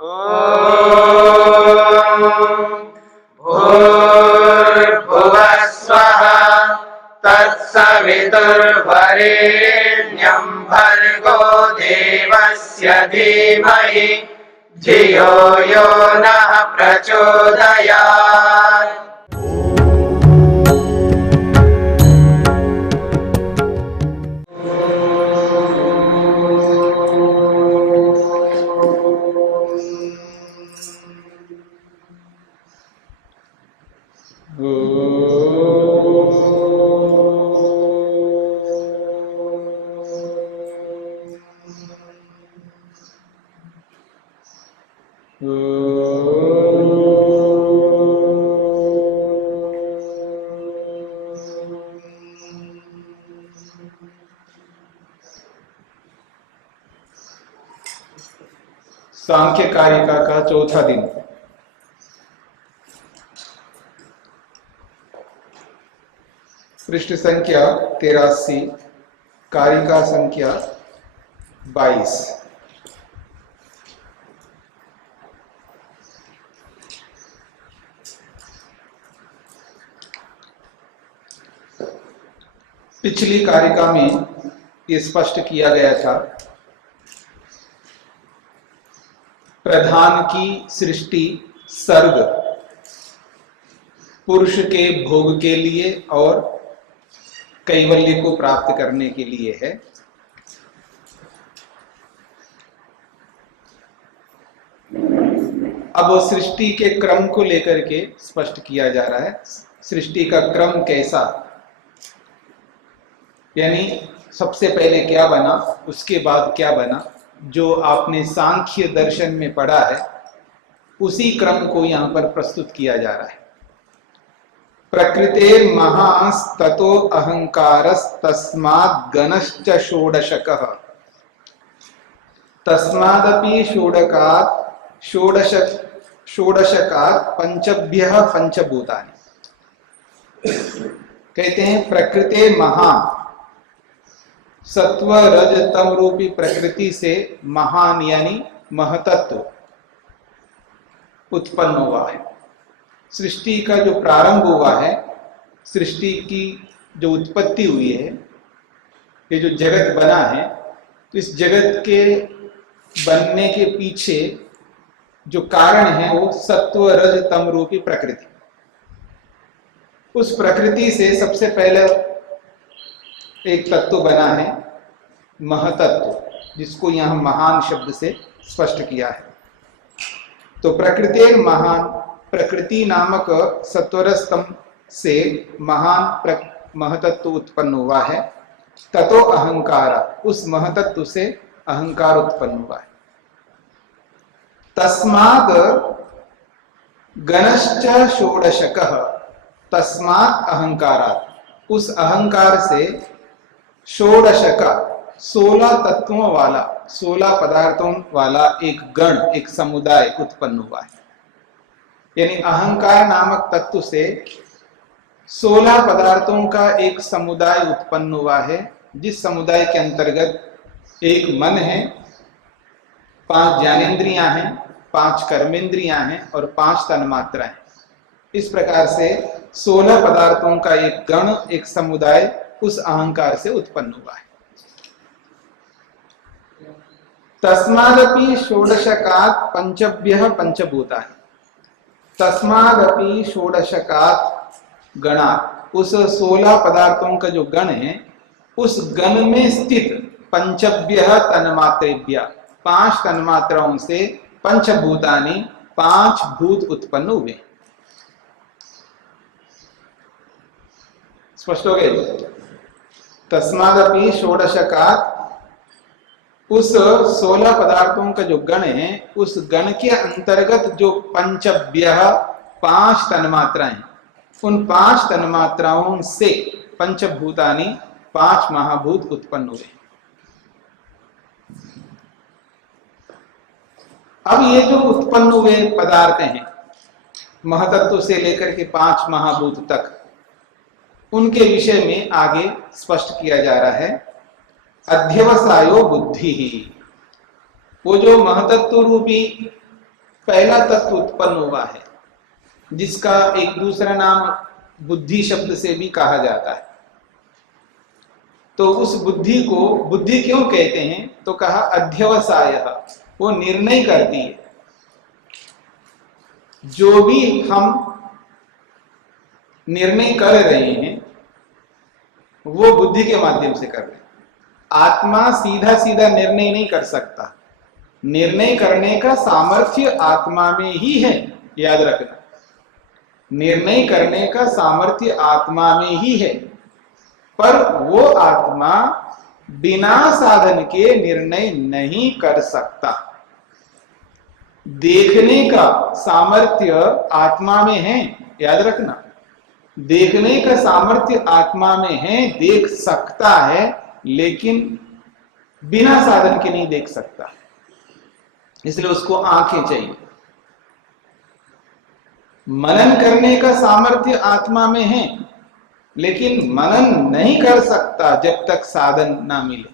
भूर्भुवः स्वः तत्सवितुर्वरेण्यं भर्गो देवस्य धीमहि धियो यो नः प्रचोदयात्। सांख्य कारिका का चौथा दिन। पृष्ठ संख्या 83, कारिका संख्या 22। पिछली कारिका में ये स्पष्ट किया गया था, प्रधान की सृष्टि सर्ग पुरुष के भोग के लिए और कैवल्य को प्राप्त करने के लिए है। अब सृष्टि के क्रम को लेकर के स्पष्ट किया जा रहा है। सृष्टि का क्रम कैसा, यानी सबसे पहले क्या बना, उसके बाद क्या बना, जो आपने सांख्य दर्शन में पढ़ा है उसी क्रम को यहां पर प्रस्तुत किया जा रहा है। प्रकृतेर महास्ततो अहंकारस तस्माद् गणश्च षोडशकः तस्मादपि षोडशकात् पंचभ्यः पंचभूतानि। कहते हैं प्रकृते महान, सत्व रज तम रूपी प्रकृति से महान यानी महतत्व उत्पन्न हुआ है। सृष्टि का जो प्रारंभ हुआ है, सृष्टि की जो उत्पत्ति हुई है, ये जो जगत बना है, तो इस जगत के बनने के पीछे जो कारण है वो सत्व रज तम रूपी प्रकृति। उस प्रकृति से सबसे पहले एक तत्व बना है महतत्व, जिसको यहां महान शब्द से स्पष्ट किया है। तो प्रकृति महान, प्रकृति नामक सत्वरस्तंभ से महान महतत्व उत्पन्न हुआ है। ततो अहंकार, उस महतत्व से अहंकार उत्पन्न हुआ है। तस्माद गणश्च षोडशकः, तस्मात् अहंकारात्, उस अहंकार से षोडशका 16 तत्वों वाला, 16 पदार्थों वाला एक गण, एक समुदाय उत्पन्न हुआ है। यानी अहंकार नामक तत्व से 16 पदार्थों का एक समुदाय उत्पन्न हुआ है, जिस समुदाय के अंतर्गत एक मन है, 5 ज्ञानेंद्रियां हैं, 5 कर्मेंद्रियां हैं और 5 तन्मात्राएं। इस प्रकार से 16 पदार्थों का एक गण, एक समुदाय उस अहंकार से उत्पन्न हुआ है। तस्मादपि षोडशकात् पंचभ्यः पंचभूतानि, तस्मादपि षोडशकात् गणात्, उस 16 पदार्थों का जो गण है, उस गण में स्थित पंचभ्यः तन्मात्रेभ्यः, 5 तन्मात्राओं से पंचभूतानि, 5 भूत उत्पन्न हुए। स्पष्ट हो गए? तस्मादपि षोडशकात्, उस 16 पदार्थों का जो गण है, उस गण के अंतर्गत जो पंचभ्यः 5 तन्मात्राएं, उन 5 तन्मात्राओं से पंचभूतानि, 5 महाभूत उत्पन्न हुए। अब ये जो उत्पन्न हुए पदार्थ हैं, महतत्व से लेकर के 5 महाभूत तक, उनके विषय में आगे स्पष्ट किया जा रहा है। अध्यवसायो बुद्धि ही, वो जो महतत्व रूपी पहला तत्व उत्पन्न हुआ है, जिसका एक दूसरा नाम बुद्धि शब्द से भी कहा जाता है। तो उस बुद्धि को बुद्धि क्यों कहते हैं? तो कहा अध्यवसाय, वो निर्णय करती है। जो भी हम निर्णय कर रहे हैं वो बुद्धि के माध्यम से कर रहे हैं। आत्मा सीधा सीधा निर्णय नहीं कर सकता। निर्णय करने का सामर्थ्य आत्मा में ही है, याद रखना। निर्णय करने का सामर्थ्य आत्मा में ही है, पर वो आत्मा बिना साधन के निर्णय नहीं कर सकता। देखने का सामर्थ्य आत्मा में है, याद रखना। देखने का सामर्थ्य आत्मा में है, देख सकता है, लेकिन बिना साधन के नहीं देख सकता, इसलिए उसको आंखें चाहिए। मनन करने का सामर्थ्य आत्मा में है, लेकिन मनन नहीं कर सकता जब तक साधन ना मिले।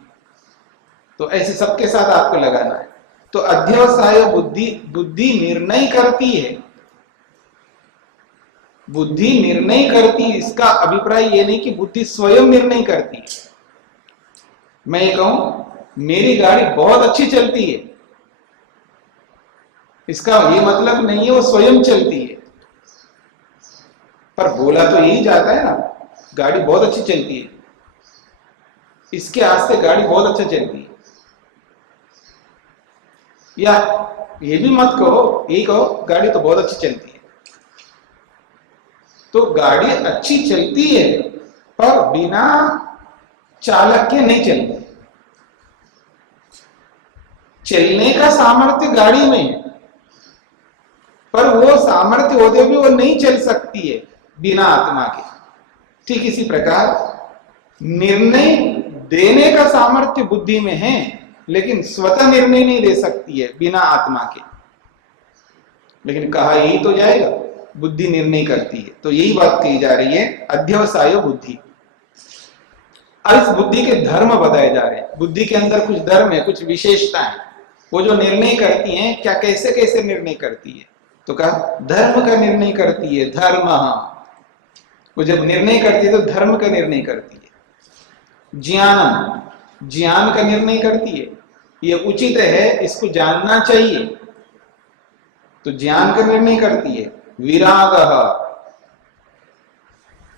तो ऐसे सबके साथ आपको लगाना है। तो अध्यवसाय बुद्धि, बुद्धि निर्णय करती है। बुद्धि निर्णय करती, इसका अभिप्राय ये नहीं कि बुद्धि स्वयं निर्णय करती है। मैं ये कहूं मेरी गाड़ी बहुत अच्छी चलती है, इसका ये मतलब नहीं है वो स्वयं चलती है, पर बोला तो यही जाता है ना, गाड़ी बहुत अच्छी चलती है, इसके हाथ से गाड़ी बहुत अच्छा चलती है। या ये भी मत कहो, यही कहो गाड़ी तो बहुत अच्छी चलती है। तो गाड़ी अच्छी चलती है, पर बिना चालक के नहीं चलती। चलने का सामर्थ्य गाड़ी में है, पर वो सामर्थ्य होते हुए वो नहीं चल सकती है बिना आत्मा के। ठीक इसी प्रकार निर्णय देने का सामर्थ्य बुद्धि में है, लेकिन स्वतः निर्णय नहीं दे सकती है बिना आत्मा के। लेकिन कहा यही तो जाएगा, बुद्धि निर्णय करती है। तो यही बात कही जा रही है, अध्यवसाय बुद्धि। अब इस बुद्धि के धर्म बताए जा रहे हैं। बुद्धि के अंदर कुछ धर्म है, कुछ विशेषताएं। वो जो निर्णय करती हैं, क्या कैसे कैसे निर्णय करती है? तो कहा धर्म का निर्णय करती है। धर्म, वो जब निर्णय करती है तो धर्म का निर्णय करती है। ज्ञानम, ज्ञान का निर्णय करती है, ये उचित है, इसको जानना चाहिए, तो ज्ञान का निर्णय करती है। विराग,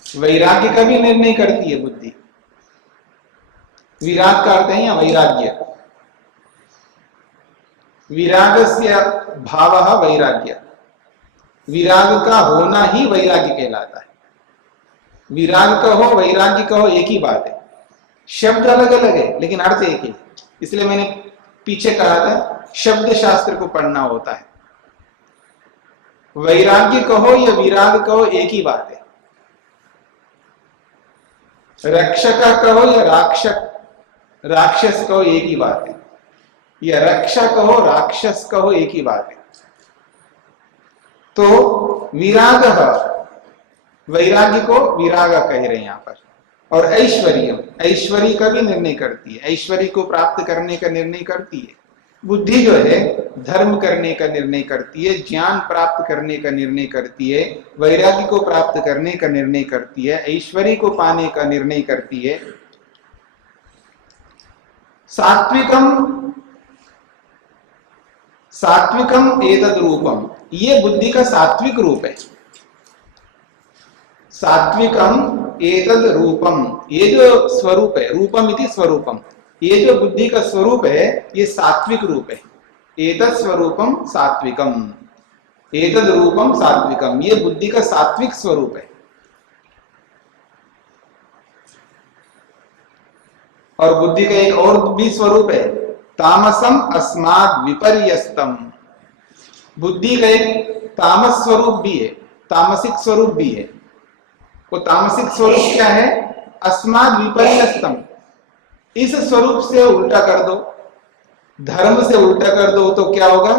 वैराग्य का भी निर्णय करती है बुद्धि। विराग का अर्थ है या वैराग्य, विरागस्य भावः वैराग्य। विराग का होना ही वैराग्य कहलाता है। विराग कहो वैराग्य कहो एक ही बात है, शब्द अलग अलग है लेकिन अर्थ एक ही। इसलिए मैंने पीछे कहा था शब्द शास्त्र को पढ़ना होता है। वैराग्य कहो या विराग कहो एक ही बात है। रक्षक कहो या राक्षस कहो एक ही बात है, या रक्षा कहो राक्षस कहो एक ही बात है। तो विराग, वैराग्य को विराग कह रहे हैं यहां पर। और ऐश्वर्य, ऐश्वर्य का भी निर्णय करती है, ऐश्वर्य को प्राप्त करने का निर्णय करती है। बुद्धि जो है धर्म करने का निर्णय करती है, ज्ञान प्राप्त करने का निर्णय करती है, वैराग्य को प्राप्त करने का निर्णय करती है, ऐश्वर्य को पाने का निर्णय करती है। सात्विकम एतद रूपम, ये बुद्धि का सात्विक रूप है। सात्विकम एतद रूपम, ये जो स्वरूप है, रूपम इति स्वरूपम, ये जो बुद्धि का स्वरूप है ये सात्विक रूप है। एतद स्वरूपम सात्विकम, एतद रूपम सात्विकम, ये बुद्धि का सात्विक स्वरूप है। और बुद्धि का एक और भी स्वरूप है, तामसम अस्माद विपर्यस्तम। बुद्धि का एक तामस स्वरूप भी है, तामसिक स्वरूप भी है। वो तामसिक स्वरूप क्या है? अस्माद विपर्यस्तम, इस स्वरूप से उल्टा कर दो, धर्म से उल्टा कर दो तो क्या होगा?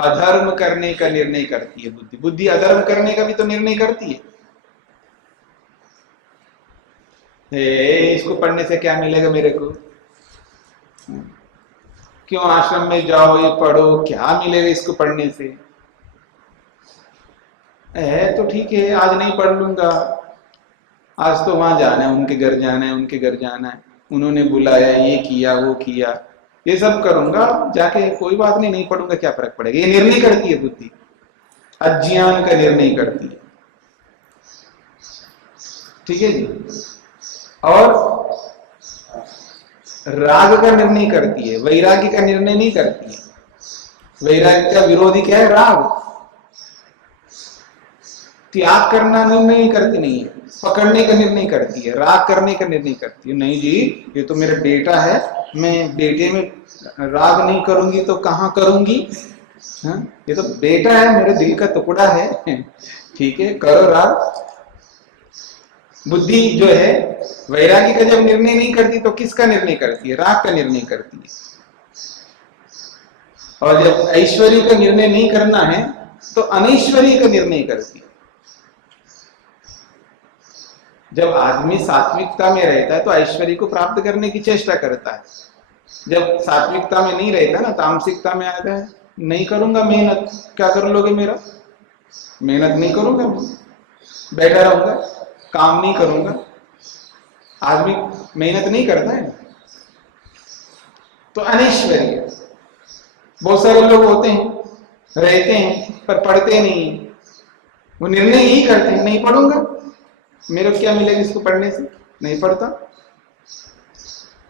अधर्म करने का निर्णय करती है बुद्धि। बुद्धि अधर्म करने का भी तो निर्णय करती है। इसको पढ़ने से क्या मिलेगा मेरे को, क्यों आश्रम में जाओ ये पढ़ो, क्या मिलेगा इसको पढ़ने से? है तो ठीक है, आज नहीं पढ़ लूंगा, आज तो वहां जाना है, उनके घर जाना है, उनके घर जाना है, उन्होंने बुलाया, ये किया वो किया, ये सब करूंगा, जाके कोई बात नहीं, नहीं पढ़ूंगा, क्या फर्क पड़ेगा। ये निर्णय करती है बुद्धि, अज्ञान का निर्णय करती है। ठीक है जी। और राग का निर्णय करती है, वैराग्य का निर्णय नहीं करती है। वैराग्य का विरोधी क्या है? राग। त्याग करना निर्णय करती नहीं है, पकड़ने का निर्णय करती है, राग करने का निर्णय करती है। नहीं जी, ये तो मेरा बेटा है, मैं बेटे में राग नहीं करूंगी तो कहां करूंगी? हाँ? ये तो बेटा है, मेरे दिल का टुकड़ा है, ठीक है, करो राग। बुद्धि जो है वैरागी का जब निर्णय नहीं करती तो किसका निर्णय करती है? राग का निर्णय करती है। और जब ऐश्वर्य का निर्णय नहीं करना है तो अनैश्वर्य का निर्णय करती है। जब आदमी सात्विकता में रहता है तो ऐश्वर्य को प्राप्त करने की चेष्टा करता है। जब सात्विकता में नहीं रहता ना, तामसिकता में आता है, नहीं करूंगा मेहनत, क्या कर लोगे मेरा? मेहनत नहीं करूंगा, बैठा रहूंगा, काम नहीं करूंगा। आदमी मेहनत नहीं करता है तो अनैश्वर्य। बहुत सारे लोग होते हैं, रहते हैं पर पढ़ते नहीं, वो निर्णय यही करते हैं, नहीं पढ़ूंगा, मेरे को क्या मिलेगा इसको पढ़ने से, नहीं पढ़ता।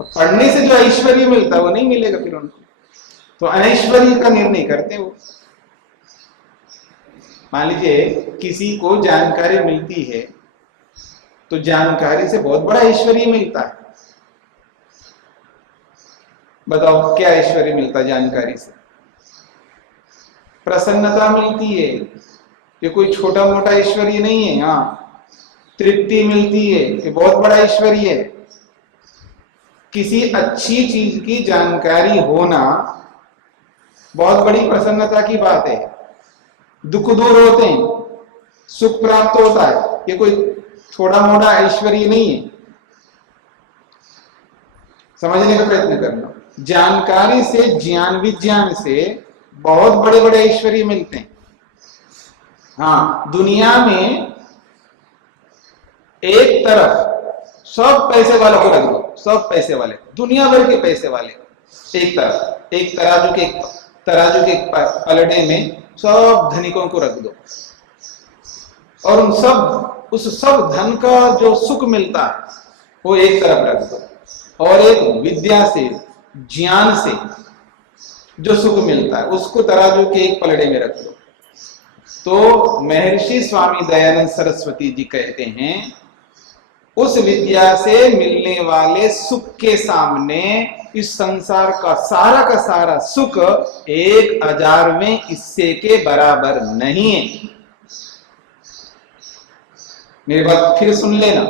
पढ़ने से जो ऐश्वर्य मिलता है वो नहीं मिलेगा फिर उनको, तो अनैश्वर्य का निर्णय करते हैं वो। मान लीजिए किसी को जानकारी मिलती है तो जानकारी से बहुत बड़ा ऐश्वर्य मिलता है। बताओ क्या ऐश्वर्य मिलता है जानकारी से? प्रसन्नता मिलती है, ये कोई छोटा मोटा ऐश्वर्य नहीं है। हाँ, तृप्ति मिलती है, ये बहुत बड़ा ऐश्वर्य है। किसी अच्छी चीज की जानकारी होना बहुत बड़ी प्रसन्नता की बात है। दुख दूर होते हैं, सुख प्राप्त होता है, ये कोई थोड़ा मोटा ऐश्वर्य नहीं है। समझने का प्रयत्न करना। जानकारी से, ज्ञान विज्ञान से बहुत बड़े बड़े ऐश्वर्य मिलते हैं। हाँ, दुनिया में एक तरफ सब पैसे वालों को रख दो, सब पैसे वाले, दुनिया भर के पैसे वाले एक तरफ, एक तराजू के पलड़े में सब धनिकों को रख दो, और उस सब धन का जो सुख मिलता है वो एक तरफ रख दो, और एक विद्या से, ज्ञान से जो सुख मिलता है उसको तराजू के एक पलड़े में रख दो। तो महर्षि स्वामी दयानंद सरस्वती जी कहते हैं, उस विद्या से मिलने वाले सुख के सामने इस संसार का सारा सुख 1000वें हिस्से के बराबर नहीं है। मेरी बात फिर सुन लेना।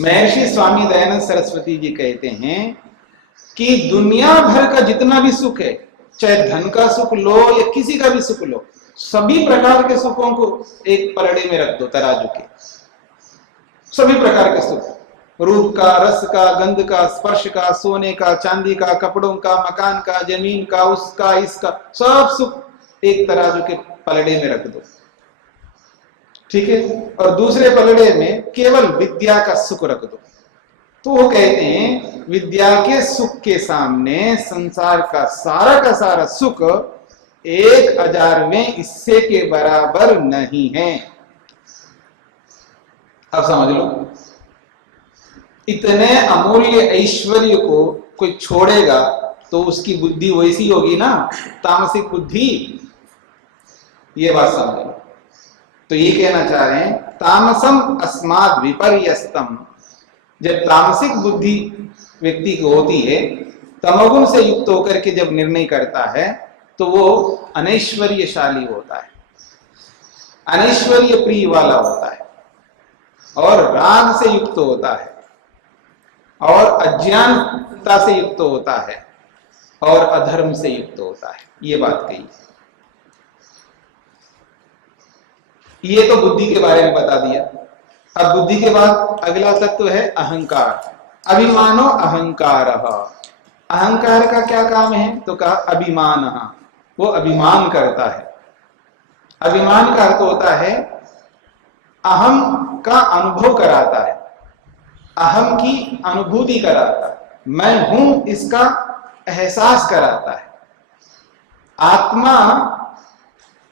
महर्षि स्वामी दयानंद सरस्वती जी कहते हैं कि दुनिया भर का जितना भी सुख है, चाहे धन का सुख लो या किसी का भी सुख लो, सभी प्रकार के सुखों को एक पलड़े में रख दो, तराजू के, सभी प्रकार के सुख, रूप का, रस का, गंध का, स्पर्श का, सोने का, चांदी का, कपड़ों का, मकान का, जमीन का, उसका, इसका, सब सुख एक तराजू के पलड़े में रख दो, ठीक है, और दूसरे पलड़े में केवल विद्या का सुख रख दो। तो वो कहते हैं विद्या के सुख के सामने संसार का सारा सुख 1000वें हिस्से के बराबर नहीं है। अब समझ लो, इतने अमूल्य ऐश्वर्य को कोई छोड़ेगा तो उसकी बुद्धि वैसी होगी ना, तामसिक बुद्धि। ये बात समझ लो। तो ये कहना चाह रहे हैं, तामसम अस्माद विपर्यस्तम। जब तामसिक बुद्धि व्यक्ति को होती है, तमोगुण से युक्त होकर के जब निर्णय करता है तो वो अनैश्वर्यशाली होता है, अनैश्वर्य प्रिय वाला होता है, और राग से युक्त होता है, और अज्ञानता से युक्त होता है, और अधर्म से युक्त होता है। ये बात कही। ये तो बुद्धि के बारे में बता दिया। अब बुद्धि के बाद अगला तत्व है अहंकार। अभिमानो अहंकार। अहंकार का क्या काम है? तो कहा अभिमान, वो अभिमान करता है। अभिमान का अर्थ होता है अहम का अनुभव कराता है, अहम की अनुभूति कराता है, मैं हूं इसका एहसास कराता है। आत्मा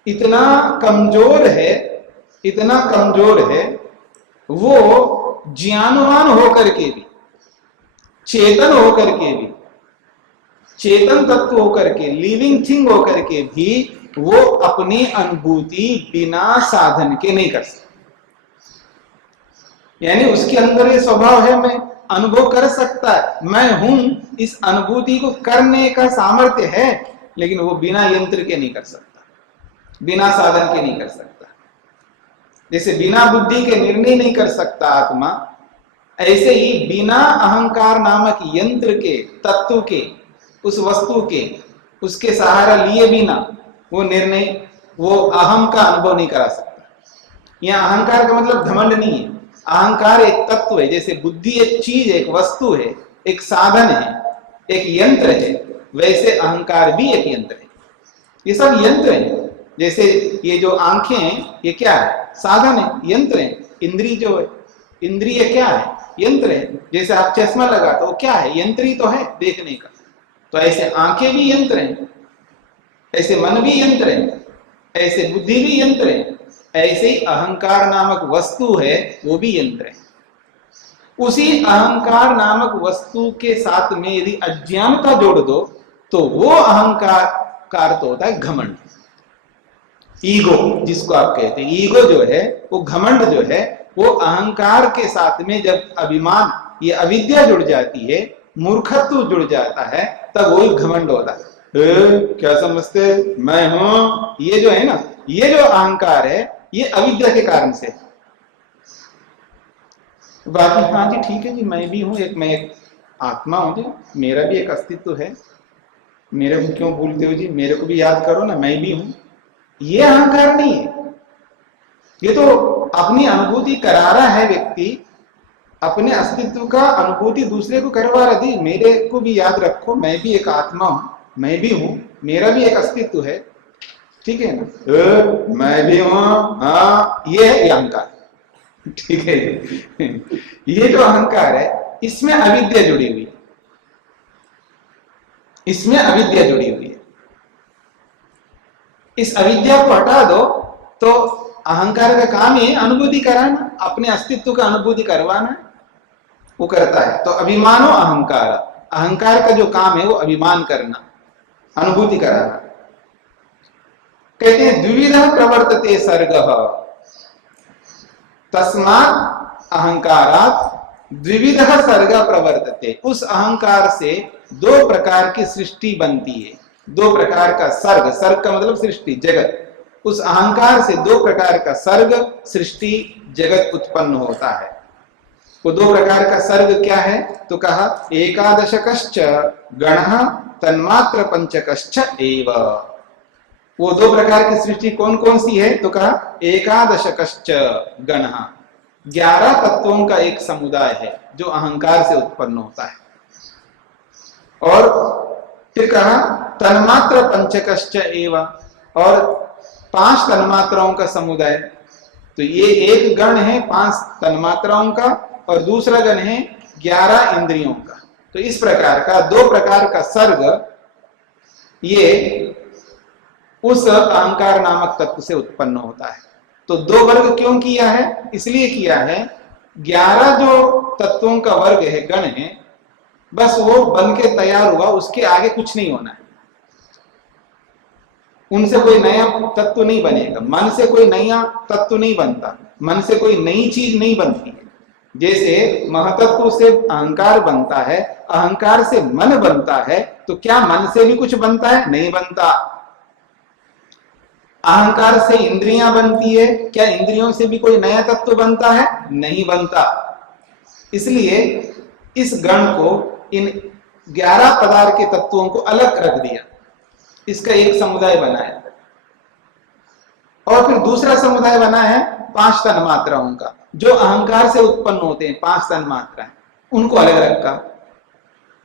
इतना कमजोर है, इतना कमजोर है, वो ज्ञानवान होकर के भी, चेतन होकर के भी, चेतन तत्व होकर के, लिविंग थिंग होकर के भी वो अपनी अनुभूति बिना साधन के नहीं कर सकता। यानी उसके अंदर ये स्वभाव है, मैं अनुभव कर सकता है, मैं हूं, इस अनुभूति को करने का सामर्थ्य है, लेकिन वो बिना यंत्र के नहीं कर सकता, बिना साधन के नहीं कर सकता। जैसे बिना बुद्धि के निर्णय नहीं कर सकता आत्मा, ऐसे ही बिना अहंकार नामक यंत्र के, तत्व के, उस वस्तु के, उसके सहारा लिए बिना वो निर्णय, वो अहम का अनुभव नहीं करा सकता। यहाँ अहंकार का मतलब घमंड नहीं है। अहंकार एक तत्व है, जैसे बुद्धि एक चीज, एक वस्तु है, एक साधन है, एक यंत्र है, वैसे अहंकार भी एक यंत्र है। ये सब यंत्र है। जैसे ये जो आंखें हैं, ये क्या है? साधन है, यंत्र है। इंद्रिय जो है, इंद्रिय क्या है? यंत्र है। जैसे आप चश्मा लगाते हो, क्या है? यंत्र ही तो है देखने का। तो ऐसे आंखें भी यंत्र हैं, ऐसे मन भी यंत्र है, ऐसे बुद्धि भी यंत्र है, ऐसे ही अहंकार नामक वस्तु है, वो भी यंत्र है। उसी अहंकार नामक वस्तु के साथ में यदि अज्ञानता जोड़ दो तो वो अहंकार का अर्थ होता है घमंड, ईगो जिसको आप कहते हैं। ईगो जो है, वो घमंड जो है, वो अहंकार के साथ में जब अभिमान, ये अविद्या जुड़ जाती है, मूर्खत्व जुड़ जाता है, तब वही घमंड होता है। क्या समझते मैं हूं, ये जो है ना, ये जो अहंकार है, ये अविद्या के कारण से। बाकी हाँ जी ठीक है जी, मैं भी हूं, मैं एक आत्मा हूं जी, मेरा भी एक अस्तित्व है, मेरे को क्यों भूलते हो जी, मेरे को भी याद करो ना, मैं भी हूं। ये अहंकार नहीं है, ये तो अपनी अनुभूति करा रहा है व्यक्ति, अपने अस्तित्व का अनुभूति दूसरे को करवा रहा थी। मेरे को भी याद रखो, मैं भी एक आत्मा हूं, मैं भी हूं, मेरा भी एक अस्तित्व है, ठीक है ना, मैं भी हूं, हाँ, ये है अहंकार, ठीक है। ये जो अहंकार है, इसमें अविद्या जुड़ी हुई है, इसमें अविद्या जुड़ी हुई है। इस अविद्या को हटा दो तो अहंकार का काम ही अनुभूति कराना, अपने अस्तित्व का अनुभूति करवाना, वो करता है। तो अभिमानो अहंकार, अहंकार का जो काम है वो अभिमान करना, अनुभूति कराना। कहते हैं द्विविध प्रवर्तते सर्गः, तस्मात् अहंकारात् द्विविध सर्ग प्रवर्तते। उस अहंकार से दो प्रकार की सृष्टि बनती है, दो प्रकार का सर्ग, सर्ग का मतलब सृष्टि, जगत। उस अहंकार से दो प्रकार का सर्ग, सृष्टि, जगत उत्पन्न होता है। वो दो प्रकार का सर्ग क्या है? तो कहा एकादशकश्च गणः तन्मात्र पंचकश्च एव। वो दो प्रकार की सृष्टि कौन कौन सी है? तो कहा एकादशकश्च गणः, 11 तत्वों का एक समुदाय है जो अहंकार से उत्पन्न होता है। और फिर कहा तन्मात्र पंचकश्च एव, और 5 तन्मात्राओं का समुदाय। तो ये एक गण है 5 तन्मात्राओं का, और दूसरा गण है 11 इंद्रियों का। तो इस प्रकार का दो प्रकार का सर्ग ये उस अहंकार नामक तत्व से उत्पन्न होता है। तो दो वर्ग क्यों किया है? इसलिए किया है 11 जो तत्वों का वर्ग है, गण है, बस वो बन के तैयार हुआ, उसके आगे कुछ नहीं होना है। उनसे कोई नया तत्व नहीं बनेगा, मन से कोई नया तत्व नहीं बनता, मन से कोई नई चीज नहीं बनती है। जैसे महतत्व से अहंकार बनता है, अहंकार से मन बनता है, तो क्या मन से भी कुछ बनता है? नहीं बनता। अहंकार से इंद्रियां बनती है, क्या इंद्रियों से भी कोई नया तत्व बनता है? नहीं बनता। इसलिए इस गण को, इन 11 पदार्थ के तत्वों को अलग रख दिया, इसका एक समुदाय बनाया। और फिर दूसरा समुदाय बना है 5 तन्मात्राओं का, जो अहंकार से उत्पन्न होते हैं 5 तन्मात्राएं, उनको अलग रखा।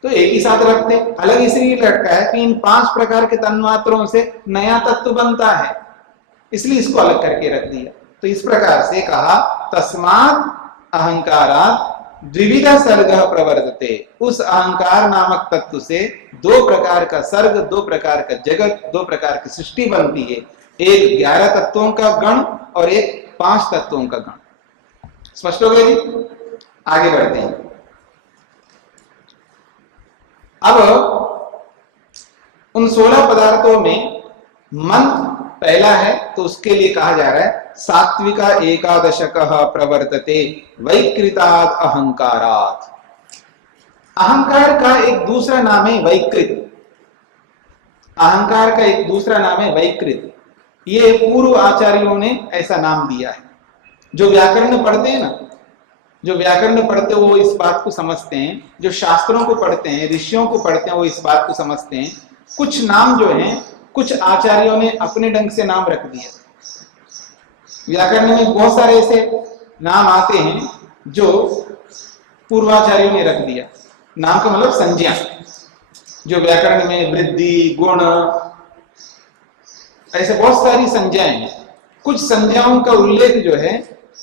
तो एक ही साथ रखते, अलग इसलिए रखा है कि इन 5 प्रकार के तन्मात्राओं से नया तत्व बनता है। इसलिए इसको अलग करके रख दिया। तो इस प्रकार से कहा तस्मात् अहंकारात् द्विविध सर्ग प्रवर्तते, उस अहंकार नामक तत्व से दो प्रकार का सर्ग, दो प्रकार का जगत, दो प्रकार की सृष्टि बनती है। एक 11 तत्वों का गण और एक 5 तत्वों का गण। स्पष्ट हो गया जी? आगे बढ़ते हैं। अब उन 16 पदार्थों में मन पहला है, तो उसके लिए कहा जा रहा है सात्विका एकादशकः प्रवर्तते वैकृतात् अहंकारात्। अहंकार का एक दूसरा नाम है वैकृत। अहंकार का एक दूसरा नाम है वैकृत। ये पूर्व आचार्यों ने ऐसा नाम दिया है। जो व्याकरण पढ़ते हैं ना, जो व्याकरण पढ़ते हैं वो इस बात को समझते हैं, जो शास्त्रों को पढ़ते हैं, ऋषियों को पढ़ते हैं, वो इस बात को समझते हैं। कुछ नाम जो हैं कुछ आचार्यों ने अपने ढंग से नाम रख दिया। व्याकरण में बहुत सारे ऐसे नाम आते हैं जो पूर्वाचार्यों ने रख दिया। नाम का मतलब संज्ञा, जो व्याकरण में वृद्धि, गुण, ऐसे बहुत सारी संज्ञाएं हैं। कुछ संज्ञाओं का उल्लेख जो है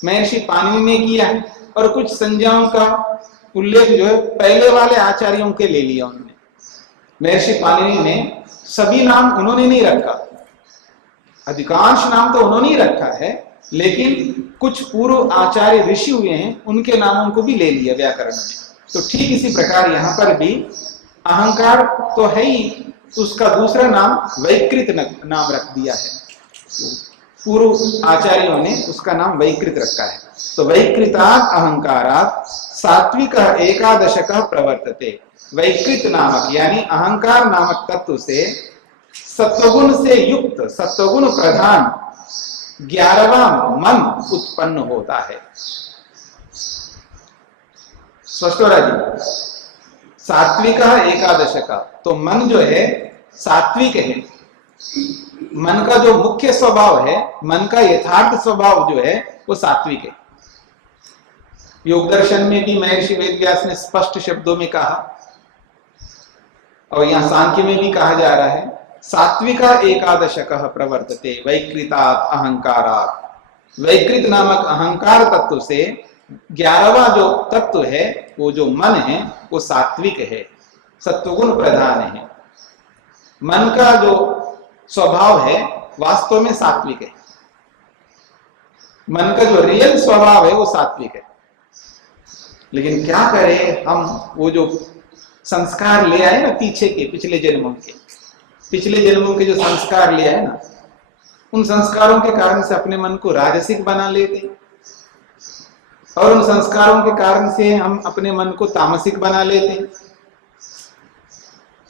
महर्षि पाणिनि ने किया है और कुछ संज्ञाओं का उल्लेख जो है पहले वाले आचार्यों के ले लिया उन्होंने। महर्षि पाणिनि ने सभी नाम उन्होंने नहीं रखा, अधिकांश नाम तो उन्होंने ही रखा है, लेकिन कुछ पूर्व आचार्य ऋषि हुए हैं उनके नामों को भी ले लिया व्याकरण में। तो ठीक इसी प्रकार यहाँ पर भी अहंकार तो है ही, उसका दूसरा नाम वैकृत नाम रख दिया है। पूर्व आचार्यों ने उसका नाम वैकृत रखा है। तो वैकृतात् अहंकारात् सात्विक एकादशकः प्रवर्तते। वैकृत नामक यानी अहंकार नामक तत्व से सत्वगुण से युक्त, सत्वगुण प्रधान 11वां मन उत्पन्न होता है। स्पष्ट हो रहा जी? सात्विक एकादशका, तो मन जो है सात्विक है। मन का जो मुख्य स्वभाव है, मन का यथार्थ स्वभाव जो है वो सात्विक है। योग दर्शन में भी महर्षि वेदव्यास ने स्पष्ट शब्दों में कहा और यहां सांख्य में भी कहा जा रहा है सात्विका एकादशकः प्रवर्तते वैकृतात् अहंकारात्। वैकृत नामक अहंकार तत्व से 11वां जो तत्व है, वो जो मन है वो सात्विक है, सत्वगुण प्रधान है। मन का जो स्वभाव है वास्तव में सात्विक है। मन का जो रियल स्वभाव है वो सात्विक है। लेकिन क्या करें हम, वो जो संस्कार ले आए ना पीछे के, पिछले जन्मों के जो संस्कार ले आए ना, उन संस्कारों के कारण से अपने मन को राजसिक बना लेते और उन संस्कारों के कारण से हम अपने मन को तामसिक बना लेते हैं।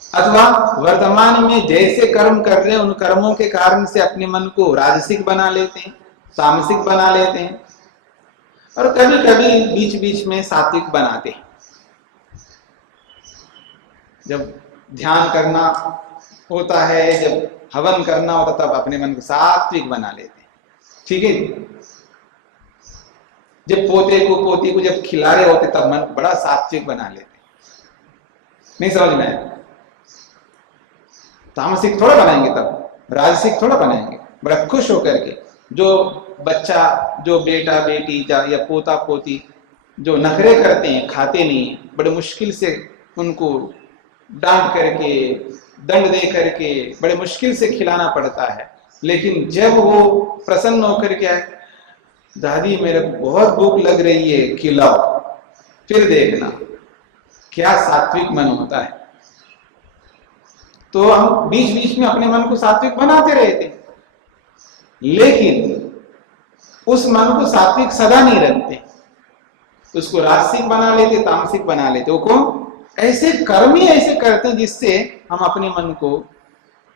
अथवा वर्तमान में जैसे कर्म कर रहे हैं उन कर्मों के कारण से अपने मन को राजसिक बना लेते हैं, तामसिक बना लेते हैं और कभी कभी बीच बीच में सात्विक बनाते हैं। जब ध्यान करना होता है, जब हवन करना होता, तब अपने मन को सात्विक बना लेते हैं। ठीक है। जब पोते को पोती को जब खिला रहे होते तब मन बड़ा सात्विक बना लेते। नहीं समझ में आया? तामसिक थोड़ा बनाएंगे, तब राजसिक थोड़ा बनाएंगे, बड़ा खुश होकर के। जो बच्चा, जो बेटा बेटी या पोता पोती जो नखरे करते हैं, खाते नहीं, बड़े मुश्किल से उनको डांट करके, दंड दे करके बड़े मुश्किल से खिलाना पड़ता है। लेकिन जब वो प्रसन्न होकर के आए, दादी मेरे को बहुत भूख लग रही है, खिलाओ, फिर देखना क्या सात्विक मन होता है। तो हम बीच बीच में अपने मन को सात्विक बनाते रहते, लेकिन उस मन को सात्विक सदा नहीं रखते, उसको राजसिक बना लेते, तामसिक बना लेते। वो कौन? ऐसे कर्म ही ऐसे करते हैं जिससे हम अपने मन को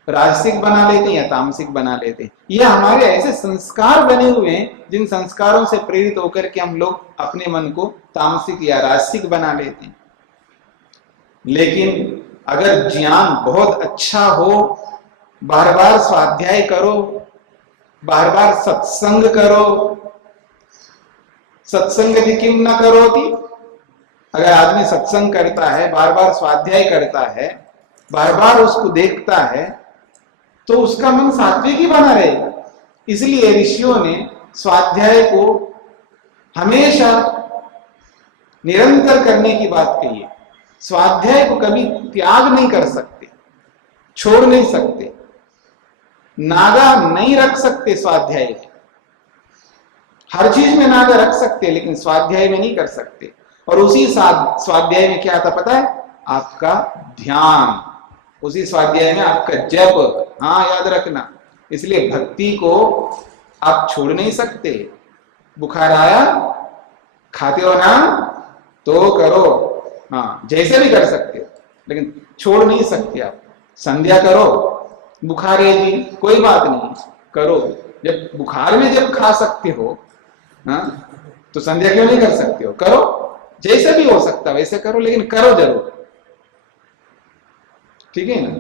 राजसिक बना लेते हैं या तामसिक बना लेते हैं। यह हमारे ऐसे संस्कार बने हुए हैं जिन संस्कारों से प्रेरित होकर के हम लोग अपने मन को तामसिक या राजसिक बना लेते हैं। लेकिन अगर ज्ञान बहुत अच्छा हो, बार बार स्वाध्याय करो, बार बार सत्संग करो, सत्संग भी किम न करोति, अगर आदमी सत्संग करता है, बार बार स्वाध्याय करता है, बार बार उसको देखता है, तो उसका मन सात्विक ही बना रहेगा। इसलिए ऋषियों ने स्वाध्याय को हमेशा निरंतर करने की बात कही है। स्वाध्याय को कभी त्याग नहीं कर सकते, छोड़ नहीं सकते, नागा नहीं रख सकते स्वाध्याय में। हर चीज में नागा रख सकते लेकिन स्वाध्याय में नहीं कर सकते। और उसी स्वाध्याय में क्या आता पता है? आपका ध्यान, उसी स्वाध्याय में आपका जप। हाँ, याद रखना। इसलिए भक्ति को आप छोड़ नहीं सकते। बुखार आया, खाते हो ना, तो करो, हाँ, जैसे भी कर सकते हो, लेकिन छोड़ नहीं सकते आप। संध्या करो, बुखार है जी, कोई बात नहीं, करो। जब बुखार में जब खा सकते हो, हाँ, तो संध्या क्यों नहीं कर सकते हो? करो, जैसे भी हो सकता वैसे करो, लेकिन करो जरूर। ठीक है ना?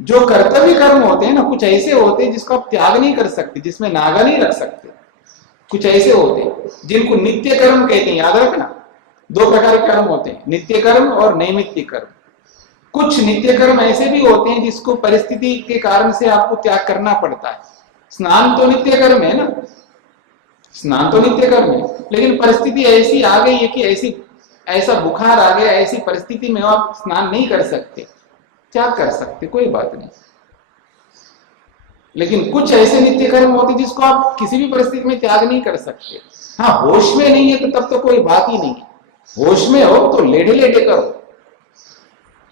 जो कर्तव्य कर्म होते हैं ना, कुछ ऐसे होते हैं जिसको आप त्याग नहीं कर सकते, जिसमें नागा नहीं रख सकते। कुछ ऐसे होते हैं जिनको नित्य कर्म कहते हैं, याद रखना। दो प्रकार के कर्म होते हैं, नित्य कर्म और नैमित्तिक कर्म। कुछ नित्य कर्म ऐसे भी होते हैं जिसको परिस्थिति के कारण से आपको त्याग करना पड़ता है। स्नान तो नित्य कर्म है ना, स्नान तो नित्य कर्म है, लेकिन परिस्थिति ऐसी आ गई है कि ऐसा बुखार आ गया, ऐसी परिस्थिति में आप स्नान नहीं कर सकते, त्याग कर सकते, कोई बात नहीं। लेकिन कुछ ऐसे नित्य कर्म होते जिसको आप किसी भी परिस्थिति में त्याग नहीं कर सकते। हाँ, होश में नहीं है तो तब तो कोई बात ही नहीं है। होश में हो तो लेटे लेटे करो,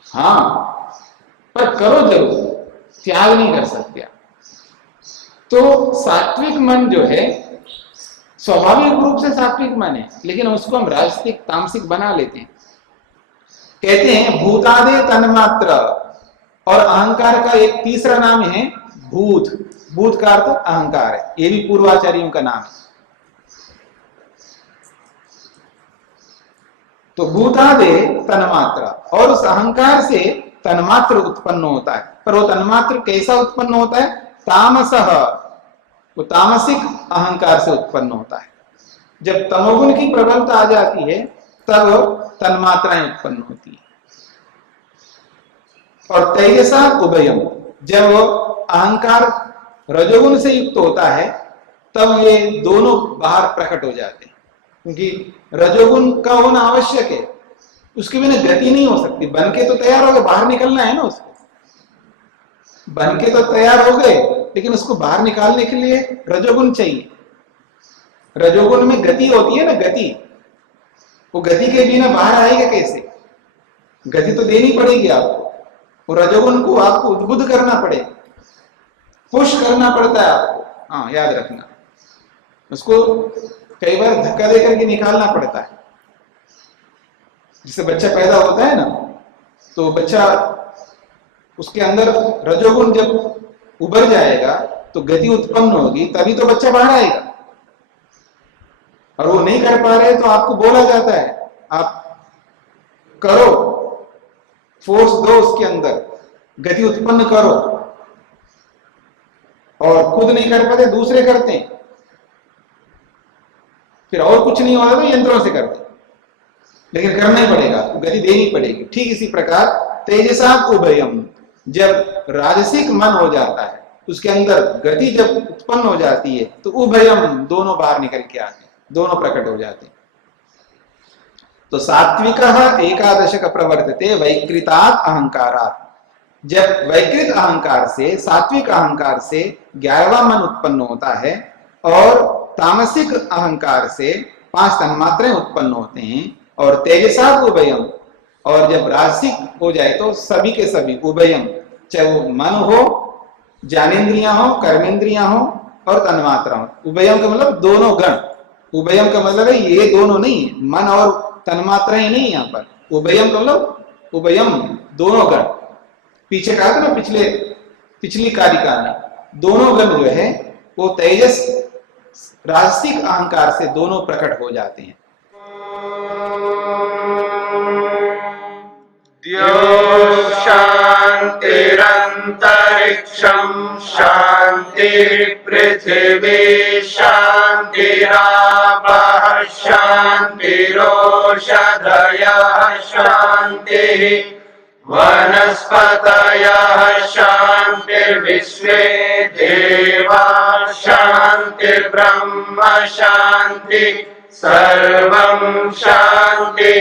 हाँ, पर करो जरूर, त्याग नहीं कर सकते। तो सात्विक मन जो है स्वाभाविक रूप से सात्विक मन है, लेकिन उसको हम राजसिक तामसिक बना लेते हैं। कहते हैं भूतादे तन्मात्र, और अहंकार का एक तीसरा नाम है भूत। भूत का अर्थ अहंकार है, ये भी पूर्वाचार्यों का नाम है। तो भूतादे तन्मात्र, और उस अहंकार से तन्मात्र उत्पन्न होता है। पर वो तन्मात्र कैसा उत्पन्न होता है? तामसः, वो तामसिक अहंकार से उत्पन्न होता है। जब तमोगुण की प्रबलता आ जाती है तब तन्मात्राएं उत्पन्न होती है। और तेजसा उभयम, जब अहंकार रजोगुण से युक्त होता है तब ये दोनों बाहर प्रकट हो जाते हैं, क्योंकि रजोगुण का होना आवश्यक है, उसके बिना गति नहीं हो सकती। बन के तो तैयार हो गए, बाहर निकलना है ना उसको, बन के तो तैयार हो गए, लेकिन उसको बाहर निकालने के लिए रजोगुण चाहिए। रजोगुण में गति होती है ना, गति, वो गति के बिना बाहर आएगा कैसे? गति तो देनी पड़ेगी आपको, वो रजोगुण को आपको उद्बुद्ध करना पड़ेगा, पुश करना पड़ता है आपको। हाँ, याद रखना, उसको कई बार धक्का देकर के निकालना पड़ता है। जिससे बच्चा पैदा होता है ना, तो बच्चा, उसके अंदर रजोगुण जब उभर जाएगा तो गति उत्पन्न होगी, तभी तो बच्चा बाहर आएगा। और वो नहीं कर पा रहे तो आपको बोला जाता है आप करो, फोर्स दो उसके अंदर, गति उत्पन्न करो। और खुद नहीं कर पाते दूसरे करते हैं, फिर और कुछ नहीं होगा तो यंत्रों से करते, लेकिन करना ही पड़ेगा, गति देनी पड़ेगी। ठीक इसी प्रकार तेजसा उभयम, जब राजसिक मन हो जाता है, उसके अंदर गति जब उत्पन्न हो जाती है तो उभयम, दोनों बाहर निकल के आते हैं, दोनों प्रकट हो जाते हैं। तो सात्विक एकादशक प्रवर्तते वैकृतात् अहंकारात्, जब वैकृत अहंकार से, सात्विक अहंकार से 11वां मन उत्पन्न होता है, और तामसिक अहंकार से 5 तन्मात्राएं उत्पन्न होते हैं, और तेजसा उभयम, और जब राजसिक हो जाए तो सभी के सभी उभयम, चाहे वो मन हो, ज्ञानेन्द्रियां हो, कर्मेंद्रियां हो और तन्मात्रा हो। उभयम का मतलब दोनों गण, उभयम का मतलब है ये दोनों नहीं है, मन और तन्मात्राएं नहीं, यहाँ पर उभयम का मतलब उभयम, दोनों गण। पीछे कहा था ना, पिछली कारिका में, दोनों गण जो है वो तेजस राजसिक अहंकार से दोनों प्रकट हो जाते हैं। द्यो शान्तिरन्तरिक्षं शान्ति, पृथिवी शान्तिरापः शान्तिरोषधयः शान्तिः, वनस्पतयः शान्तिर्विश्वे देवाः शान्तिर्ब्रह्म शान्ति सर्वं शान्ति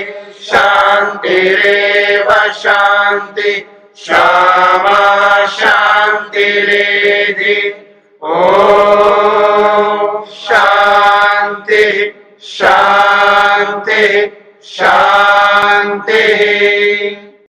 शान्तिरेव शान्ति क्षमा शान्तिरेधि ॐ शान्ति शान्ति शान्तिः